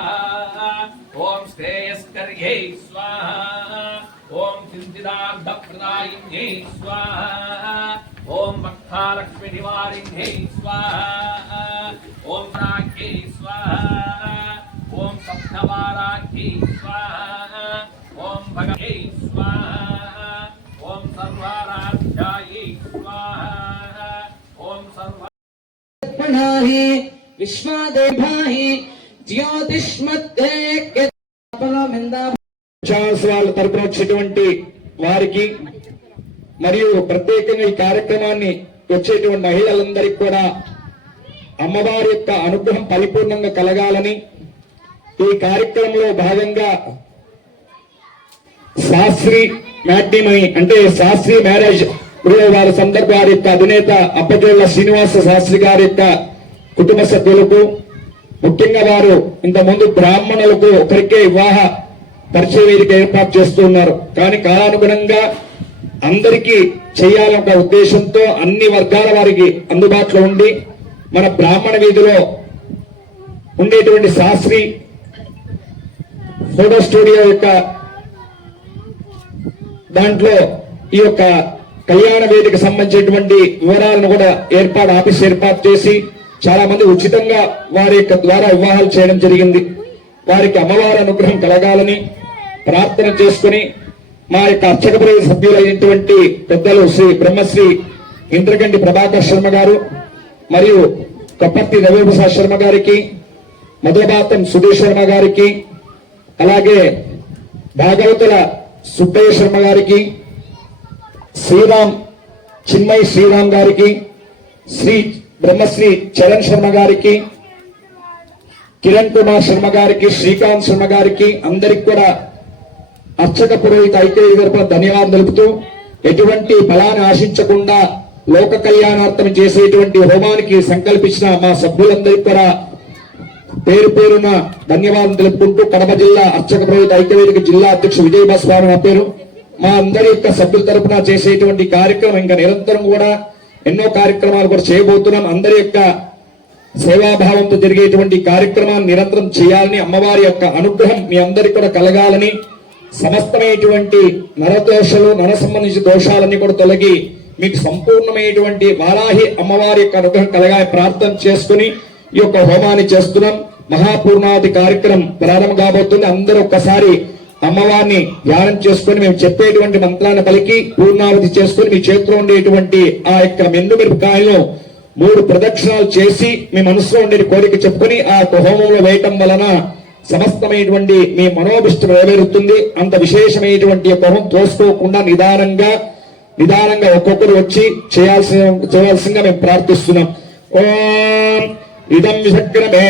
स्वाहा। ॐ श्रेयस्कर्यै स्वाहा। ओम किञ्चिदार्धप्रदायिन्यै स्वाहा। ॐ स्वाहा। ओम ओम स्वाहा। ओम सप्तवाराज्ञै स्वाहा। ओम भगवै स्वाहा। ओम सर्वाराध्यायै स्वाहा। ओम सर्व विश्वादेभाहि జ్యోతిష్మద్దే తరపున వచ్చేటువంటి వారికి మరియు ప్రత్యేకంగా ఈ కార్యక్రమాన్ని వచ్చేటువంటి మహిళలందరికీ కూడా అమ్మవారి యొక్క అనుగ్రహం పరిపూర్ణంగా కలగాలని ఈ కార్యక్రమంలో భాగంగా శాస్త్రి మ్యాట్రిమని అంటే శాస్త్రి మ్యారేజ్ వారి సందర్భ వారి యొక్క అధినేత అప్పజోళ్ళ శ్రీనివాస శాస్త్రి గారి యొక్క కుటుంబ సభ్యులకు ముఖ్యంగా వారు ఇంతకుముందు బ్రాహ్మణులకు ఒకరికే వివాహ పరిచయ వేదిక ఏర్పాటు చేస్తూ ఉన్నారు. కానీ కాలానుగుణంగా అందరికీ చేయాలన్న ఉద్దేశంతో అన్ని వర్గాల వారికి అందుబాటులో ఉండి మన బ్రాహ్మణ వీధిలో ఉండేటువంటి శాస్త్రి ఫోటో స్టూడియో యొక్క దాంట్లో ఈ యొక్క కళ్యాణ వేదిక సంబంధించినటువంటి వివరాలను కూడా ఏర్పాటు ఆఫీస్ ఏర్పాటు చేసి చాలా మంది ఉచితంగా వారి యొక్క ద్వారా వివాహాలు చేయడం జరిగింది. వారికి అమ్మవారి అనుగ్రహం కలగాలని ప్రార్థన చేసుకుని మా యొక్క అర్చక పరిషత్ సభ్యులైనటువంటి పెద్దలు శ్రీ బ్రహ్మశ్రీ ఇంద్రగండి ప్రభాకర్ శర్మ గారు మరియు కప్పర్తి రవిప్రసాద్ శర్మ గారికి మొదలబాతం సుధీర్ శర్మ గారికి అలాగే భాగవతుల సుబ్బయ్య శర్మ గారికి శ్రీరామ్ చిన్మయ్ శ్రీరామ్ గారికి శ్రీ బ్రహ్మశ్రీ చరణ్ శర్మ గారికి కిరణ్ కుమార్ శర్మ గారికి శ్రీకాంత్ శర్మ గారికి అందరికి కూడా అర్చక పురోహిత ఐక్య తరపున ధన్యవాదాలు తెలుపుతూ ఎటువంటి ఫలాన్ని ఆశించకుండా లోక కళ్యాణార్థం చేసేటువంటి హోమానికి సంకల్పించిన మా సభ్యులందరికీ కూడా పేరు పేరున ధన్యవాదం తెలుపుకుంటూ కడప జిల్లా అర్చక పురోహిత ఐక్యవేదిక జిల్లా అధ్యక్షుడు విజయభాస్వామి నా పేరు. మా అందరి యొక్క సభ్యుల తరపున చేసేటువంటి కార్యక్రమం ఇంకా నిరంతరం కూడా ఎన్నో కార్యక్రమాలు కూడా చేయబోతున్నాం. అందరి యొక్క సేవాభావంతో జరిగేటువంటి కార్యక్రమాన్ని నిరంతరం చేయాలని అమ్మవారి యొక్క అనుగ్రహం మీ అందరికి కూడా కలగాలని సమస్తమైనటువంటి నరదోషాలు నర సంబంధించిన దోషాలన్నీ కూడా తొలగి మీకు సంపూర్ణమైనటువంటి వారాహి అమ్మవారి యొక్క అనుగ్రహం కలగాలని ప్రార్థన చేసుకుని ఈ యొక్క హోమాన్ని చేస్తున్నాం. మహాపూర్ణాది కార్యక్రమం ప్రారంభం కాబోతుంది. అందరూ ఒక్కసారి అమ్మవారిని ధ్యానం చేసుకొని మేము చెప్పేటువంటి మంత్రాన్ని పలికి పూర్ణావతి చేసుకొని మీ చేతిలో ఉండేటువంటి ఆ యొక్క మెండు మిరపకాయలు మూడు ప్రదక్షిణాలు చేసి మీ మనసులో ఉండే కోరిక చెప్పుకొని ఆ యొక్క హోమంలో వేయటం వలన సమస్తమైనటువంటి మీ మనోభిష్టం నెరవేరుతుంది. అంత విశేషమైనటువంటి కుహం హోమం తోసుకోకుండా నిదానంగా నిదానంగా ఒక్కొక్కరు వచ్చి చేయాల్సిన చేయాల్సిందిగా మేము ప్రార్థిస్తున్నాం. ఓం ఇదం విషగ్రమే